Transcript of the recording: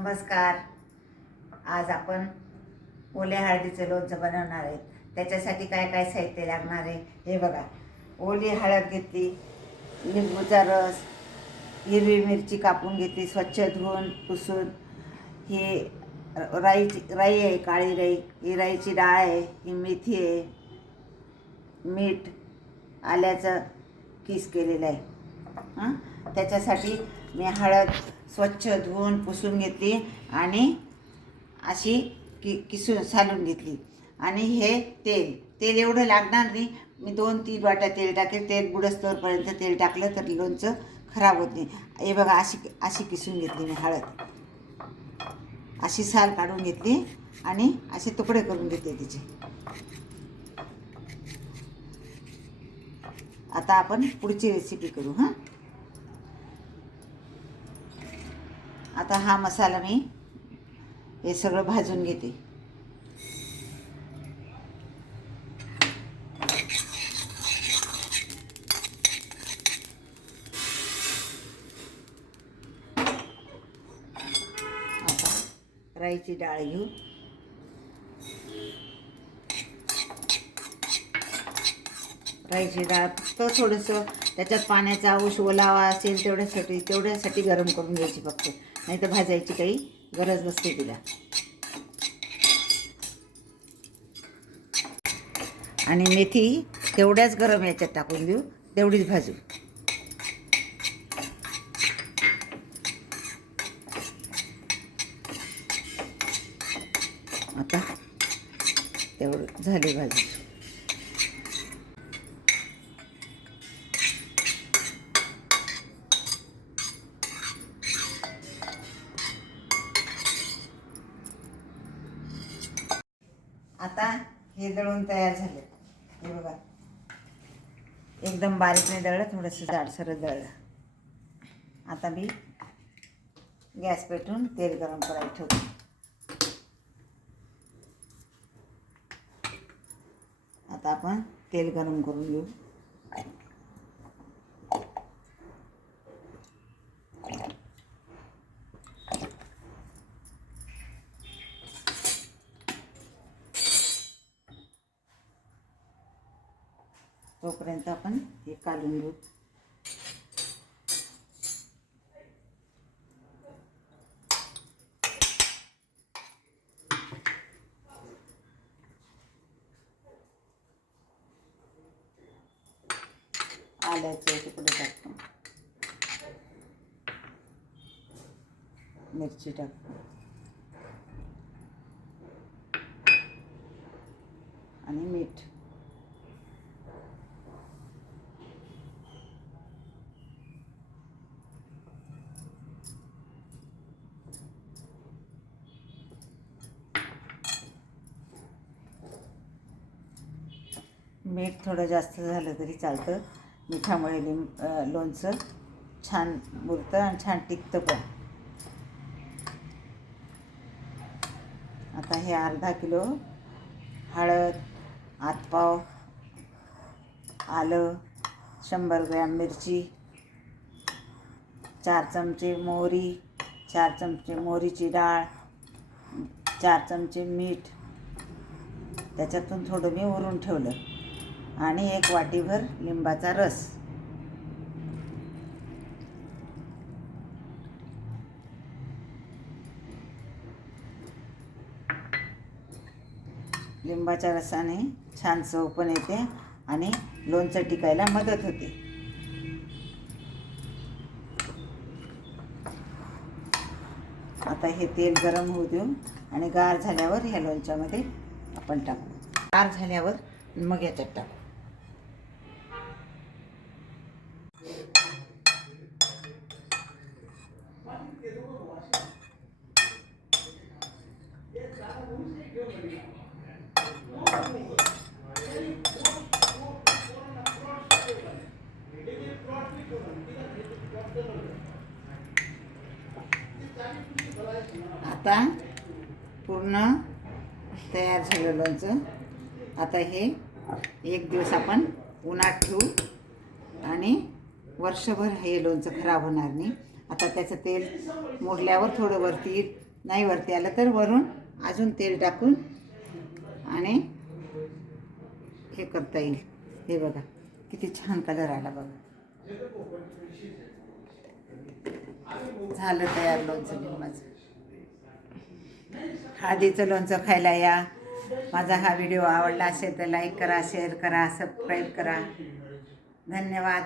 नमस्कार. आज आपण ओल्या हळदीचं लोणचं बनवणार आहे. त्याच्यासाठी काय काय साहित्य लागणार आहे हे बघा. ओली हळद घेतली, लिंबूचा रस, हिरवी मिरची कापून घेतली, स्वच्छ धुवून पुसून. ही राई आहे, काळी राई. ही राईची डाळ आहे, ही मेथी आहे, मीठ, आल्याचं किस केलेलं आहे. त्याच्यासाठी मी हळद स्वच्छ धुवून पुसून घेतली आणि अशी किसून सालून घेतली. आणि हे तेल एवढं लागणार नाही. मी 2-3 वाट्या तेल टाकेल. तेल बुडस्तोपर्यंत तेल टाकलं तर लोणचं खराब होत नाही. हे बघा, अशी किसून घेतली मी हळद. अशी साल काढून घेतली आणि असे तुकडे करून घेतले तिचे. आता आपण पुढची रेसिपी करू. आता हा मसाला मी हे सगळं भाजून घेते. आता राईची डाळ घेऊ. राईची डाळ फक्त थोडंसं त्याच्यात पाण्याचा अंश ओलावा असेल तेवढ्यासाठी गरम करून घ्यायची फक्त. नाही तर भाजायची काही गरज नसते तिला. आणि मेथी तेवढ्याच गरम याच्यात टाकून देऊ, तेवढीच भाजू. आता तेवढं झाली भाजी. आता हे दळून तयार झालं. हे बघा, एकदम बारीक नाही दळलं, थोडंसं जाडसरच दळलं. आता मी गॅस पेटवून तेल गरम करायला ठेवते. आता आपण तेल गरम करून घेऊ. तोपर्यंत आपण हे काढून घेऊ. आल्याचे तुकडे टाकतो, मिरची टाकतो आणि मीठ. मीठ थोडं जास्त झालं तरी चालतं. मिठामुळे लोणचं छान मुरतं आणि छान टिकतं पण. आता हे अर्धा किलो हळद, आतपाव आलं, 100 ग्रॅम मिरची, 4 चमचे मोहरी, 4 चमचे मोहरीची डाळ, 4 चमचे मीठ, त्याच्यातून थोडं मी उरून ठेवलं, आणि 1 वाटीभर लिंबाचा रस. लिंबाच्या रसाने छान चव पण येते आणि लोणचं टिकायला मदत होते. आता हे तेल गरम होऊ देऊ आणि गार झाल्यावर ह्या लोणच्यामध्ये आपण टाकू. गार झाल्यावर मग याच्यात टाकू. आता पूर्ण तयार झालं लोणचं. आता हे 1 दिवस आपण उन्हात ठेवू आणि वर्षभर हे लोणचं खराब होणार नाही. आता त्याचं तेल मुरल्यावर थोडं वरती नाही वरती आलं तर वरून अजून तेल टाकून आणि हे करता येईल. हे बघा किती छान कलर आला बघा. झालं तयार लोणचं लिंबाचं. हळदीचं लोणचं खायला या. माझा हा व्हिडिओ आवडला असेल तर लाईक करा, शेअर करा, सबस्क्राईब करा. धन्यवाद.